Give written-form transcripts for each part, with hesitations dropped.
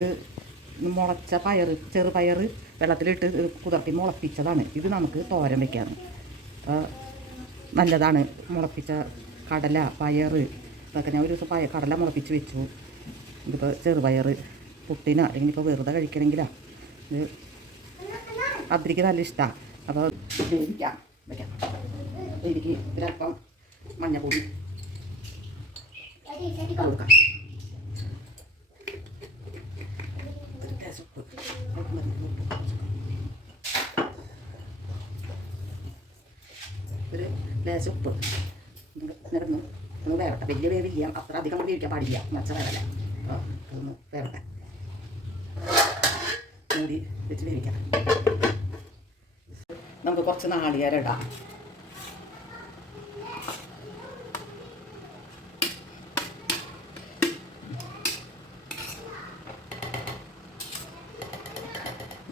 മുളച്ച ചെറുപയർ വെള്ളത്തിലിട്ട് കുതിർത്തി മുളപ്പിച്ചതാണ്. ഇത് നമുക്ക് തോരൻ വയ്ക്കാം. നല്ലതാണ്. മുളപ്പിച്ച കടല, പയർ ഇതൊക്കെ ഞാൻ ഒരു ദിവസം കടല മുളപ്പിച്ച് വെച്ചു. ഇതിപ്പോൾ ചെറുപയർ പുട്ടിനോ അല്ലെങ്കിൽ ഇപ്പോൾ വെറുതെ കഴിക്കണമെങ്കിലാ. ഇത് അതിരിക്ക് നല്ല ഇഷ്ടമാണ്. അപ്പോൾ വേവിക്കാം വയ്ക്കാം. എനിക്ക് ഇതിലല്പം മഞ്ഞപ്പൊടി കൊടുക്കാം. ഒരു ലേശം ഉപ്പ് നിരന്നു ഒന്ന് വേവട്ടെ. വലിയ വേവില്ല, അത്ര അധികം വേവിക്കാൻ പാടില്ല, മച്ച വേവല്ലേ. അപ്പോൾ അതൊന്ന് വേവട്ടെ. മൂടി വെച്ച് വേവിക്കാം. നമുക്ക് കുറച്ച് നാളികേരം ഇടാം.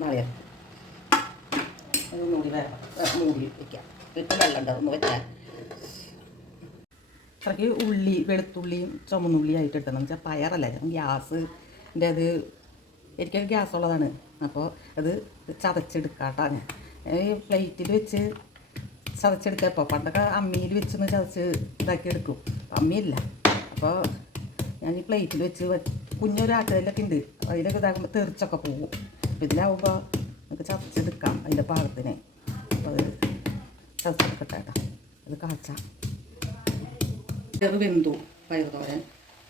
നാളികേരം അതൊന്നുകൂടി മൂടി വയ്ക്കാം. ഇട്ട് വെള്ളം ഉണ്ടാവും ഒന്ന് വെച്ചാൽ. അത്രയ്ക്ക് ഉള്ളി, വെളുത്തുള്ളിയും ചുമന്നുള്ളി ആയിട്ട് ഇട്ടെന്ന് വെച്ചാൽ പയറല്ലേ, ഗ്യാസിൻ്റെ അത് എനിക്ക് ഗ്യാസ് ഉള്ളതാണ്. അപ്പോൾ അത് ചതച്ചെടുക്കാട്ടോ. ഞാൻ ഈ പ്ലേറ്റിൽ വെച്ച് ചതച്ചെടുക്കാം. ഇപ്പോൾ പണ്ടൊക്കെ അമ്മിയിൽ വെച്ചൊന്ന് ചതച്ച് ഇതാക്കി എടുക്കും. അമ്മിയില്ല. അപ്പോൾ ഞാൻ ഈ പ്ലേറ്റിൽ വെച്ച് കുഞ്ഞൊരു ആട്ടയിലൊക്കെ ഉണ്ട്, അതിലൊക്കെ ഇതാകുമ്പോൾ തെറിച്ചൊക്കെ പോകും. അപ്പോൾ ഇതിലാവുമ്പോൾ നമുക്ക് ചതച്ചെടുക്കാം അതിൻ്റെ പാകത്തിന്. അപ്പോൾ അത് ചതച്ചെടുക്കട്ടെ കേട്ടോ. അത് കാച്ചാം. ചെറു വെന്തു, പയർ തോരൻ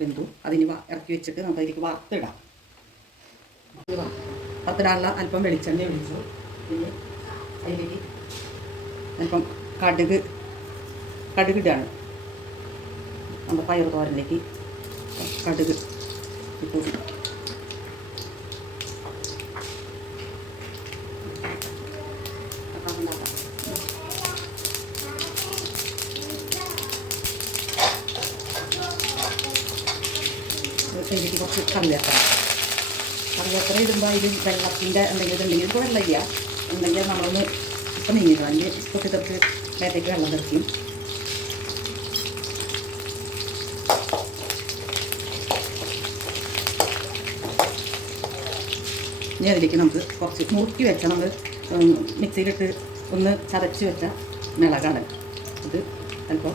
വെന്തു. അതിന് ഇറക്കി വെച്ചിട്ട് നമുക്ക് അതിലേക്ക് വറുത്തിടാം. വറുത്തിടാനുള്ള അല്പം വെളിച്ചെണ്ണ ഒഴിച്ചു. പിന്നെ അതിലേക്ക് അല്പം കടുക് ഇടാണ്. നമ്മുടെ പയർ തോരനിലേക്ക് കടുക് ഇട്ടു. ഇതിലേക്ക് കുറച്ച് കറിവേപ്പില ഇടുമ്പോൾ അതിൽ വെള്ളത്തിൻ്റെ എന്തെങ്കിലും ഇതുണ്ടെങ്കിൽ ഇപ്പോൾ വെള്ളമില്ല ഉണ്ടെങ്കിൽ നമ്മളൊന്ന് ഇപ്പം നീങ്ങിടും. അതിന് തൊട്ട് തൊട്ട് മേത്തേക്ക് വെള്ളം തെറിക്കും. ഇനി അതിലേക്ക് നമുക്ക് കുറച്ച് മുറുക്കി വെച്ച നമ്മൾ മിക്സിയിലിട്ട് ഒന്ന് ചതച്ച് വെച്ച മിളകാണ്. ഇത് അല്പം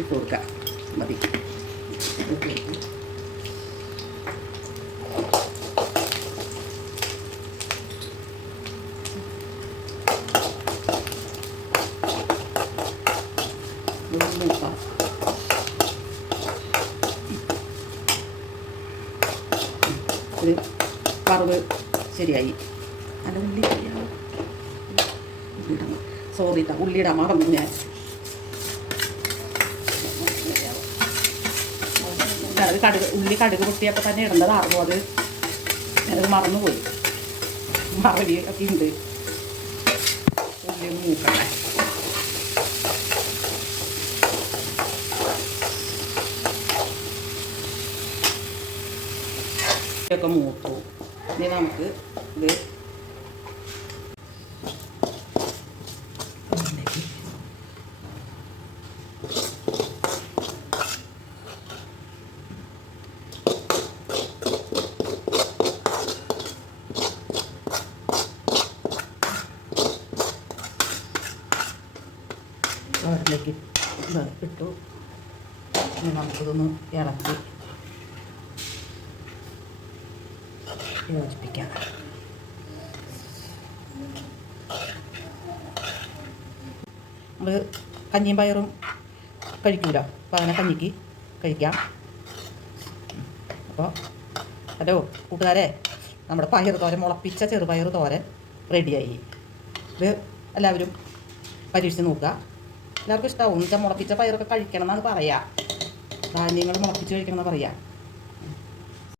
ഇട്ട് കൊടുക്കുക മതി. നോക്കാം. ഒരു കറുവ് ശരിയായി. നല്ല ഉള്ളി ശരിയാവും. സോറി കേട്ടോ, ഉള്ളിയിടാൻ മറന്നു ഞാൻ. ഉള്ളി കടുക് പൊട്ടിയപ്പോൾ തന്നെ ഇടേണ്ടതാകുമ്പോൾ അത് മറന്നുപോയി. മറവി ഒക്കെ ഉണ്ട്. ഉള്ളി മൂക്കട്ടെ. ഒക്കെ മൂത്തു. ഇനി നമുക്ക് ഇത് അതിലേക്ക് ഇട്ടു. ഇനി നമുക്കിതൊന്ന് ഇളക്കി യോജിപ്പിക്കാം. നമ്മൾ കഞ്ഞിയും പയറും കഴിക്കൂല, അപ്പോൾ അങ്ങനെ കഞ്ഞിക്ക് കഴിക്കാം. അപ്പോൾ ഹലോ കൂട്ടുകാരെ, നമ്മുടെ പയർ തോരൻ, മുളപ്പിച്ച ചെറുപയർ തോരൻ റെഡിയായി. ഇത് എല്ലാവരും പരീക്ഷിച്ച് നോക്കുക. എല്ലാവർക്കും ഇഷ്ടമാവും. എന്നുവെച്ചാൽ മുളപ്പിച്ച പയറൊക്കെ കഴിക്കണം എന്നാണ് പറയുക. ധാന്യങ്ങൾ മുളപ്പിച്ച് കഴിക്കണം എന്ന് പറയുക.